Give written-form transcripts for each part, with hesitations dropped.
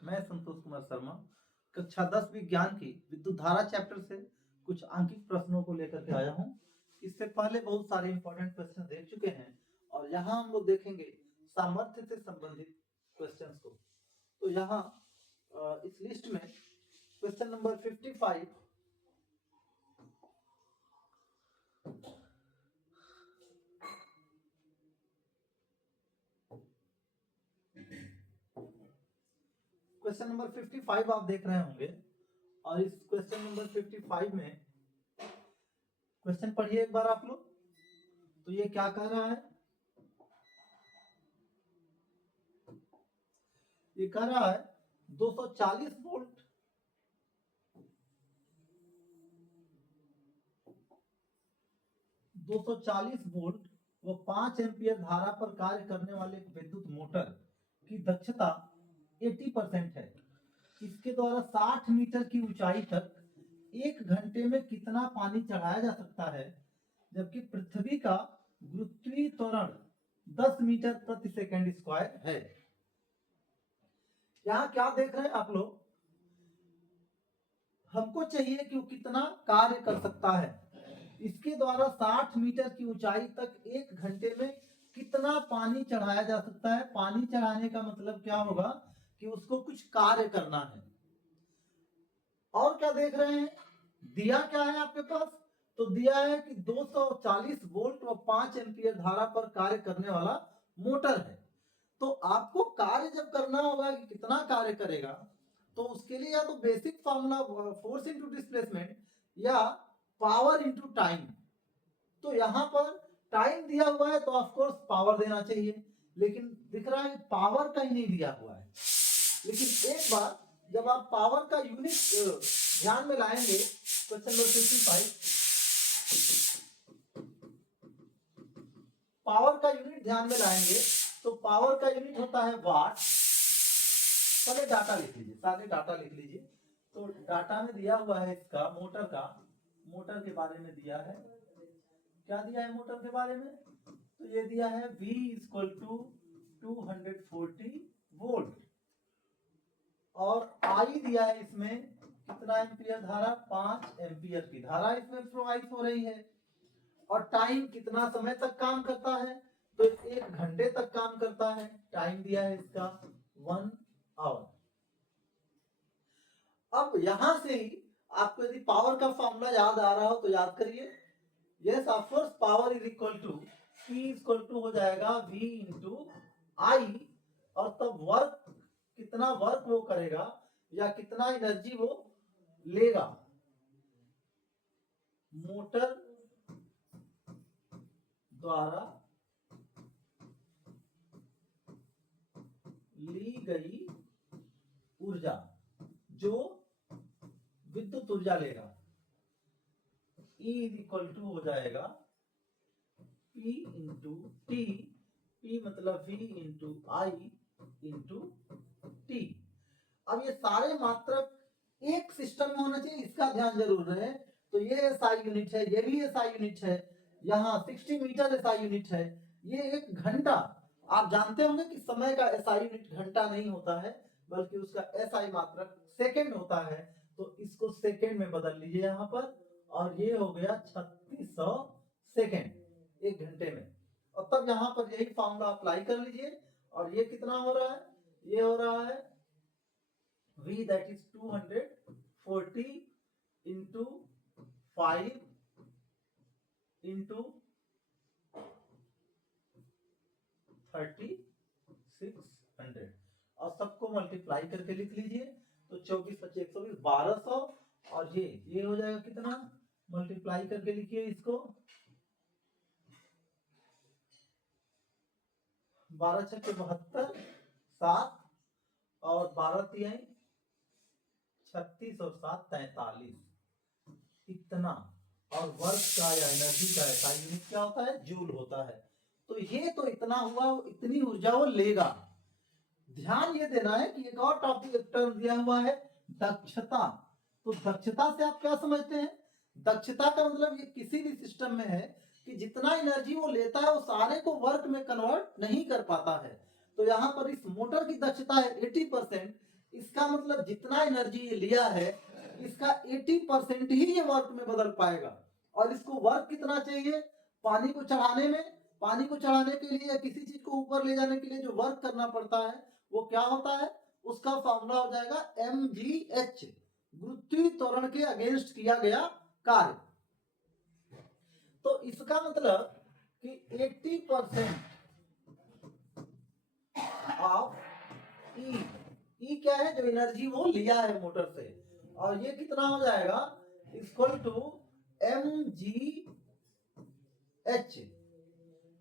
मैं संतोष कुमार शर्मा कक्षा 10 विज्ञान की विद्युत धारा चैप्टर से कुछ अंकित प्रश्नों को लेकर के आया हूँ। इससे पहले बहुत सारे इंपॉर्टेंट क्वेश्चन देख चुके हैं और यहाँ हम लोग देखेंगे सामर्थ्य से संबंधित क्वेश्चंस को। तो यहाँ इस लिस्ट में क्वेश्चन नंबर 55 क्वेश्चन नंबर 55 आप देख रहे होंगे और इस क्वेश्चन नंबर 55 में क्वेश्चन पढ़िए एक बार आप लोग। तो ये क्या कह रहा है? ये कह रहा है 240 वोल्ट 240 वोल्ट व 5 एम्पियर धारा पर कार्य करने वाले एक विद्युत मोटर की दक्षता 80% है। इसके द्वारा 60 मीटर की ऊंचाई तक 1 घंटे में कितना पानी चढ़ाया जा सकता है, जबकि पृथ्वी का गुरुत्वीय त्वरण 10 मीटर प्रति सेकंड स्क्वायर है। यहाँ क्या देख रहे हैं आप लोग? हमको चाहिए कि वो कितना कार्य कर सकता है। इसके द्वारा 60 मीटर की ऊंचाई तक 1 घंटे में कितना पानी चढ़ाया जा सकता है। पानी चढ़ाने का मतलब क्या होगा कि उसको कुछ कार्य करना है। और क्या देख रहे हैं? दिया क्या है आपके पास? तो दिया है कि 240 वोल्ट व 5 एम्पियर धारा पर कार्य करने वाला मोटर है। तो आपको कार्य जब करना होगा कि कितना कार्य करेगा, तो उसके लिए या तो basic formula force into displacement या पावर इनटू टाइम। तो यहाँ पर टाइम दिया हुआ है तो ऑफ कोर्स पावर देना चाहिए, लेकिन दिख रहा है पावर का ही नहीं दिया हुआ है। लेकिन एक बार जब आप पावर का यूनिट ध्यान में लाएंगे, क्वेश्चन नंबर 55 पावर का यूनिट ध्यान में लाएंगे तो पावर का यूनिट होता है वाट। पहले डाटा लिख लीजिए, सारे डाटा लिख लीजिए। तो डाटा में दिया हुआ है इसका मोटर के बारे में दिया है। क्या दिया है मोटर के बारे में? तो ये दिया है V इक्वल टू 240 वोल्ट और I दिया है इसमें कितना एम्पियर धारा, 5 एम्पियर की धारा इसमें प्रोवाइड हो रही है। और टाइम कितना समय तक काम करता है, तो 1 घंटे तक काम करता है। टाइम दिया है इसका 1 आवर। अब यहां से ही आपको यदि पावर का फॉर्मूला याद आ रहा हो तो याद करिए। Yes of course power is equal to P equal to हो जाएगा V इंटू I। और तब वर्क कितना वर्क वो करेगा या कितना एनर्जी वो लेगा। मोटर द्वारा ली गई ऊर्जा, जो विद्युत ऊर्जा लेगा, E इक्वल टू हो जाएगा P इंटू टी। P मतलब V into I into T. अब ये सारे मात्रक एक सिस्टम में होना चाहिए, इसका ध्यान जरूर रहे। तो ये SI यूनिट है, ये भी SI यूनिट है, यहाँ 60 मीटर SI यूनिट है, ये 1 घंटा। आप जानते होंगे कि समय का SI यूनिट घंटा नहीं होता है, बल्कि उसका SI मात्रक सेकंड होता है। तो इसको सेकंड में बदल लीजिए यहाँ पर, और ये हो गया 3600 सेकंड 1 घंटे में। और तब यहाँ पर यही फॉर्मूला अप्लाई कर लीजिए। और ये कितना हो रहा है? ये हो रहा है V that is 240 into 5 into 3600 और सबको मल्टीप्लाई करके लिख लीजिए। तो 24 25 120 1200 और ये हो जाएगा कितना, मल्टीप्लाई करके लिखिए इसको। 12 छक्के 72 7 और 12 तिहाई 36 और 7 43 इतना। और वर्क का या एनर्जी का SI यूनिट क्या होता है? जूल होता है। तो ये तो इतना हुआ, इतनी ऊर्जा वो लेगा। ध्यान ये देना है कि एक और टॉपिक टर्म दिया हुआ है दक्षता। तो दक्षता से आप क्या समझते हैं? दक्षता का मतलब ये किसी भी सिस्टम में है कि जितना एनर्जी वो लेता है वो सारे को वर्क में कन्वर्ट नहीं कर पाता है। तो यहाँ पर इस मोटर की दक्षता है 80%, इसका मतलब जितना एनर्जी ये लिया है इसका 80% ही ये वर्क में बदल पाएगा। और इसको वर्क कितना चाहिए, पानी को चढ़ाने में, पानी को चढ़ाने के लिए या किसी चीज को ऊपर ले जाने के लिए जो वर्क करना पड़ता है वो क्या होता है, उसका फॉर्मूला हो जाएगा mgh, गुरुत्वीय त्वरण के अगेंस्ट किया गया कार्य। तो इसका मतलब कि 80% ऑफ ई, ई क्या है, जो एनर्जी वो लिया है मोटर से, और ये कितना हो जाएगा इक्वल टू mgh।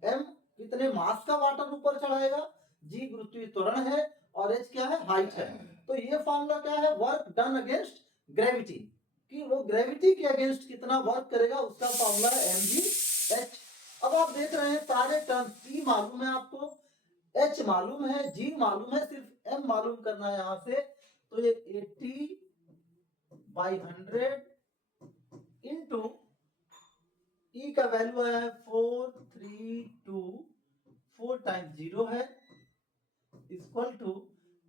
m कितने मास का वाटर ऊपर चढ़ाएगा, g गुरुत्वीय त्वरण है, और h क्या है, हाइट है। तो ये फॉर्मूला क्या है, वर्क डन अगेंस्ट ग्रेविटी, कि वो ग्रेविटी के अगेंस्ट कितना वर्क करेगा उसका फॉर्मूला है mgh। अब आप देख रहे हैं सारे टर्म्स, p मालूम है आपको, h मालूम है, g मालूम है, सिर्फ m मालूम करना है यहां से। तो ये 80/100 इंटू E का वैल्यू आया है 432, 4 टाइम्स 0 है, इक्वल टू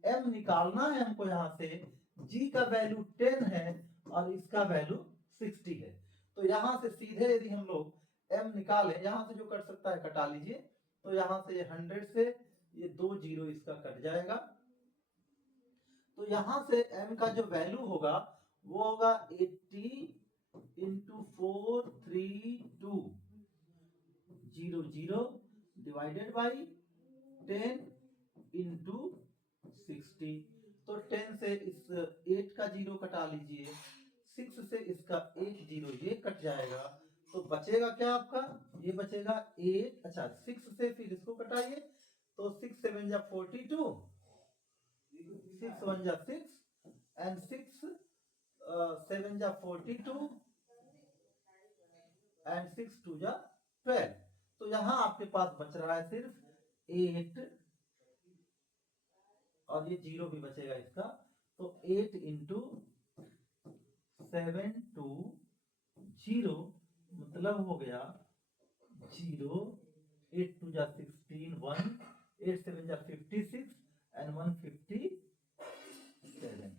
m निकालना है हमको यहां से, g का वैल्यू 10 है और इसका वैल्यू 60 है। तो यहां से सीधे यदि हम लोग m निकाले, यहां से जो कट सकता है कटा लीजिए, तो यहां से 100 से ये 2 जीरो इसका कट जाएगा। तो यहां से m का जो वैल्यू होगा वो होगा 80 इंटू 432 00 डिवाइडेड बाई 10 इंटू 60। तो 10 से इस 8 का जीरो कटा लीजिए, 6 से इसका 1 जीरो ये कट जाएगा, तो बचेगा क्या आपका, ये बचेगा 8। अच्छा 6 से फिर इसको कटाइए, तो 6 7 जा 42, 6 1 जा 6 एंड 6 7 जा 42 एंड 6 2 जा 12। तो यहां आपके पास बच रहा है सिर्फ 8, और ये जीरो भी बचेगा इसका, तो 8 इंटू 7 2 0 मतलब हो गया 0, 8 2 जा 16 1, 8 7 जा 56 एंड 157।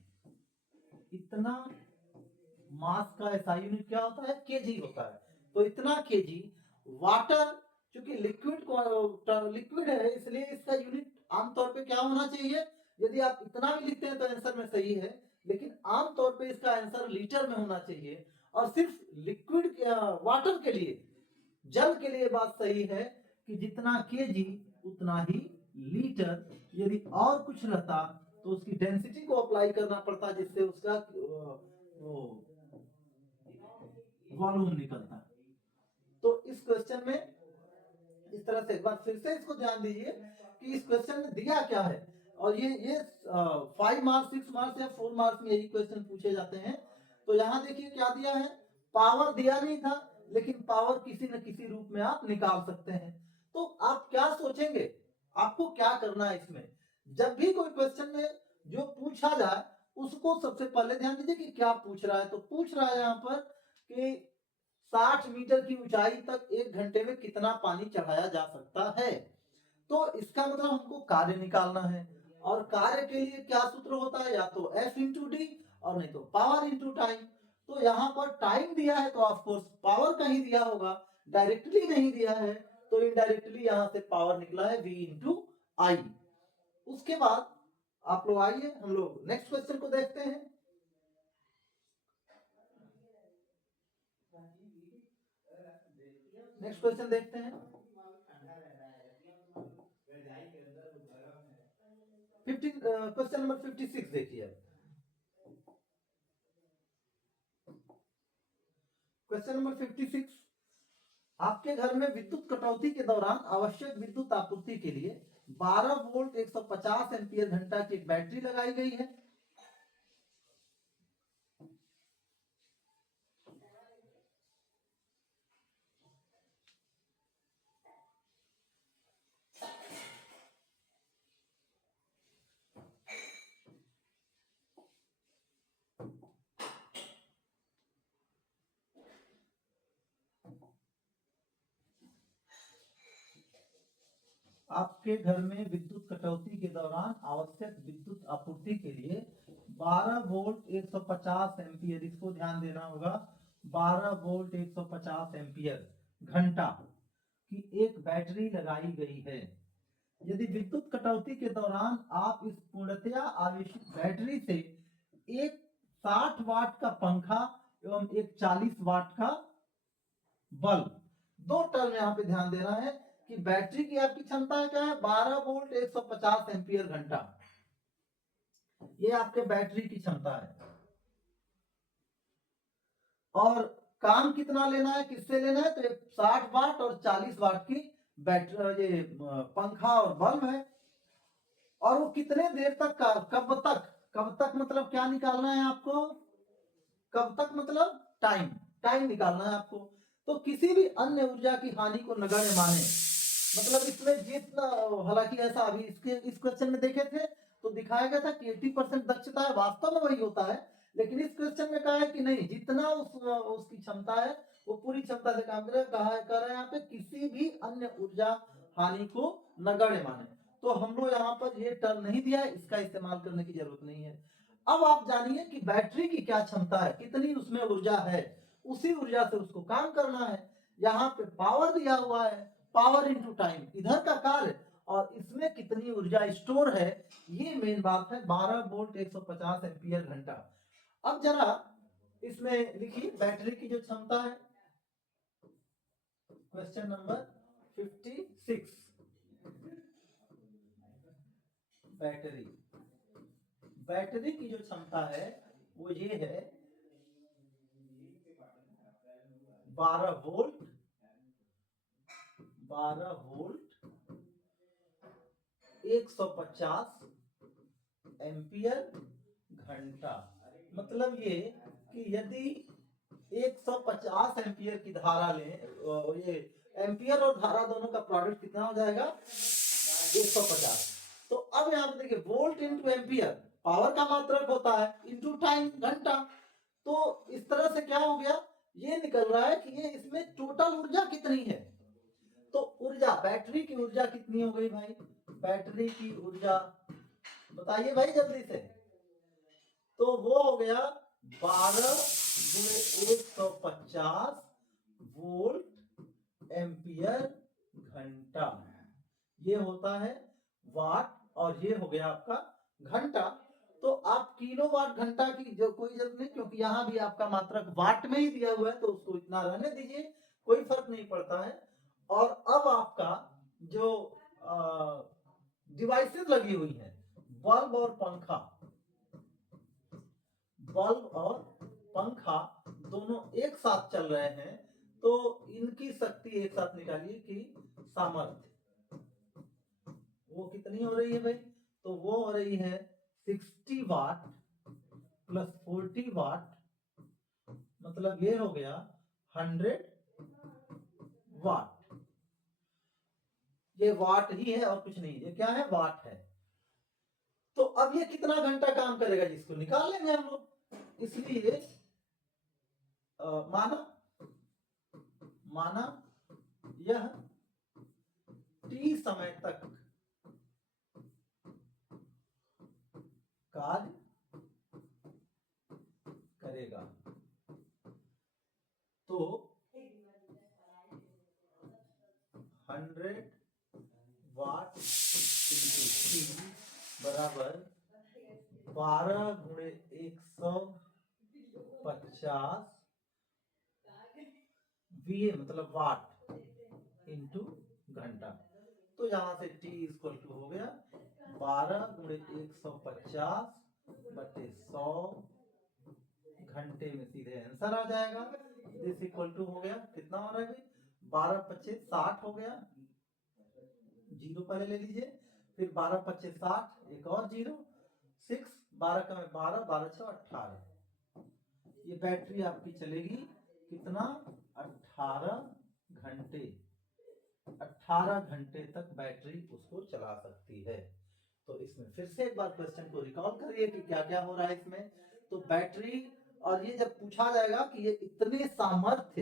इतना मास का ऐसा यूनिट क्या होता है, केजी होता है। तो इतना केजी वाटर, चूंकि लिक्विड है इसलिए इसका यूनिट आमतौर पे क्या होना चाहिए, यदि आप इतना भी लिखते हैं तो आंसर में सही है, लेकिन आमतौर पे इसका आंसर लीटर में होना चाहिए। और सिर्फ लिक्विड वाटर के लिए, जल के लिए बात सही है कि जितना केजी उतना ही लीटर। यदि और कुछ रहता तो उसकी डेंसिटी को अप्लाई करना पड़ता, जिससे उसका वॉल्यूम निकलता। तो इस क्वेश्चन में इस तरह से एक बार फिर से इसको ध्यान दीजिए कि इस क्वेश्चन में दिया क्या है, और ये 5 मार्क्स 6 मार्क्स या 4 मार्क्स में यही क्वेश्चन पूछे जाते हैं। तो यहाँ देखिए क्या दिया है, पावर दिया नहीं था, लेकिन पावर किसी न किसी रूप में आप निकाल सकते हैं। तो आप क्या सोचेंगे, आपको क्या करना है इसमें, जब भी कोई क्वेश्चन में जो पूछा जाए उसको सबसे पहले ध्यान दीजिए कि क्या पूछ रहा है। तो पूछ रहा है यहाँ पर कि 60 मीटर की ऊंचाई तक 1 घंटे में कितना पानी चढ़ाया जा सकता है। तो इसका मतलब हमको कार्य निकालना है, और कार्य के लिए क्या सूत्र होता है, या तो F इंटू डी और नहीं तो पावर इंटू टाइम। तो यहाँ पर टाइम दिया है तो ऑफकोर्स पावर का ही दिया होगा, डायरेक्टली नहीं दिया है तो इनडायरेक्टली यहाँ से पावर निकला है V इंटू आई। उसके बाद आप लोग आइए हम लोग नेक्स्ट क्वेश्चन को देखते हैं। नेक्स्ट क्वेश्चन देखते हैं, 15 क्वेश्चन नंबर 56 देखिए। क्वेश्चन नंबर 56, आपके घर में विद्युत कटौती के दौरान आवश्यक विद्युत आपूर्ति के लिए 12 वोल्ट 150 एम्पीयर घंटा की एक बैटरी लगाई गई है। आपके घर में विद्युत कटौती के दौरान आवश्यक विद्युत आपूर्ति के लिए 12 वोल्ट 150 एम्पियर, इसको ध्यान देना होगा। 12 वोल्ट 150 एम्पियर घंटा की एक बैटरी लगाई गई है। यदि विद्युत कटौती के दौरान आप इस पूर्णतया आवेशित बैटरी से एक 60 वाट का पंखा एवं एक 40 वाट का बल्ब, दो टर्म यहाँ पे ध्यान देना है कि बैटरी की आपकी क्षमता क्या है, 12 वोल्ट 150 एम्पियर घंटा, ये आपके बैटरी की क्षमता है। और काम कितना लेना है, किससे लेना है, तो 60 वाट और 40 वाट की बैटरी, ये पंखा और बल्ब है। और वो कितने देर तक का, कब तक मतलब क्या निकालना है आपको, कब तक मतलब टाइम निकालना है आपको। तो किसी भी अन्य ऊर्जा की हानि को नगण्य माने, मतलब इसमें जितना, हालांकि ऐसा अभी इस क्वेश्चन में देखे थे तो दिखाया गया था कि 80% दक्षता है, वास्तव में वही होता है, लेकिन इस क्वेश्चन में कहा है कि नहीं, जितना उसकी क्षमता है वो पूरी क्षमता से काम करे, कहा है, कर रहा है यहाँ पे किसी भी अन्य ऊर्जा हानि को नगण्य माने। तो हम लोग यहाँ पर ये टर्म नहीं दिया है, इसका इस्तेमाल करने की जरूरत नहीं है। अब आप जानिए कि बैटरी की क्या क्षमता है, कितनी उसमें ऊर्जा है, उसी ऊर्जा से उसको काम करना है। यहाँ पे पावर दिया हुआ है, पावर इनटू टाइम, इधर का कार्य और इसमें कितनी ऊर्जा स्टोर है, ये मेन बात है। 12 वोल्ट 150 एम्पियर घंटा। अब जरा इसमें लिखिए बैटरी की जो क्षमता है, क्वेश्चन नंबर 56। बैटरी की जो क्षमता है वो ये है 12 वोल्ट 150 एम्पियर घंटा। मतलब ये कि यदि 150 एम्पियर की धारा लें, ये एम्पियर और धारा दोनों का प्रोडक्ट कितना हो जाएगा, 150। तो अब यहाँ पे देखिए, वोल्ट इंटू एम्पियर पावर का मात्रक होता है, इंटू टाइम घंटा। तो इस तरह से क्या हो गया, ये निकल रहा है कि ये इसमें टोटल ऊर्जा कितनी है। तो ऊर्जा, बैटरी की ऊर्जा कितनी हो गई भाई, बैटरी की ऊर्जा बताइए भाई जल्दी से। तो वो हो गया 12 गुणे 150 वोल्ट एम्पियर घंटा, ये होता है वाट, और ये हो गया आपका घंटा। तो आप किलोवाट घंटा की जो कोई जरूरत नहीं, क्योंकि यहाँ भी आपका मात्रक वाट में ही दिया हुआ है, तो उसको इतना रहने दीजिए, कोई फर्क नहीं पड़ता है। और अब आपका जो डिवाइसेस लगी हुई हैं, बल्ब और पंखा, दोनों एक साथ चल रहे हैं, तो इनकी शक्ति एक साथ निकालिए कि सामर्थ्य वो कितनी हो रही है भाई, तो वो हो रही है 60 वाट प्लस 40 वाट, मतलब ये हो गया 100 वाट। ये वाट ही है और कुछ नहीं, ये क्या है, वाट है। तो अब ये कितना घंटा काम करेगा, जिसको निकाल लेंगे हम लोग। इसलिए माना यह t समय तक कार्य करेगा, तो 100 वाट इंटू t बराबर 12 गुणे 150 VA मतलब वाट इंटू घंटा। तो यहां से t इक्वल टू हो गया 12 गुणे 150 बटे 100 घंटे में सीधे आंसर आ जाएगा। दिस इक्वल टू हो गया, कितना हो रहा है भाई, 12 25 60 हो गया, जीरो पहले ले लीजिए, फिर 12 25 60, एक और जीरो, 6, 12 का 12, 12 6 18। ये बैटरी आपकी चलेगी कितना, 18 घंटे, 18 घंटे तक बैटरी उसको चला सकती है। तो इसमें फिर से एक बार क्वेश्चन को रिकॉल करिए कि क्या क्या हो रहा है इसमें। तो बैटरी, और ये जब पूछा जाएगा कि ये इतने सामर्थ्य,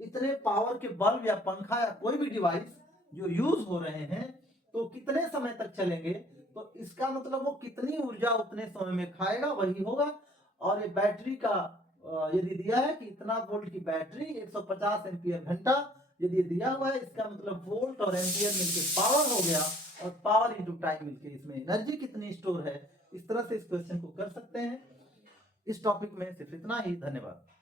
इतने पावर के बल्ब या पंखा या कोई भी डिवाइस जो यूज हो रहे हैं, तो कितने समय तक चलेंगे, तो इसका मतलब वो कितनी ऊर्जा उतने समय में खाएगा वही होगा। और ये बैटरी का यदि दिया है कि इतना वोल्ट की बैटरी 150 एम्पियर घंटा यदि दिया हुआ है, इसका मतलब वोल्ट और एम्पियर मिलके पावर हो गया, और पावर इंटू टाइम मिलके इसमें एनर्जी कितनी स्टोर है। इस तरह से इस क्वेश्चन को कर सकते हैं। इस टॉपिक में सिर्फ इतना ही। धन्यवाद।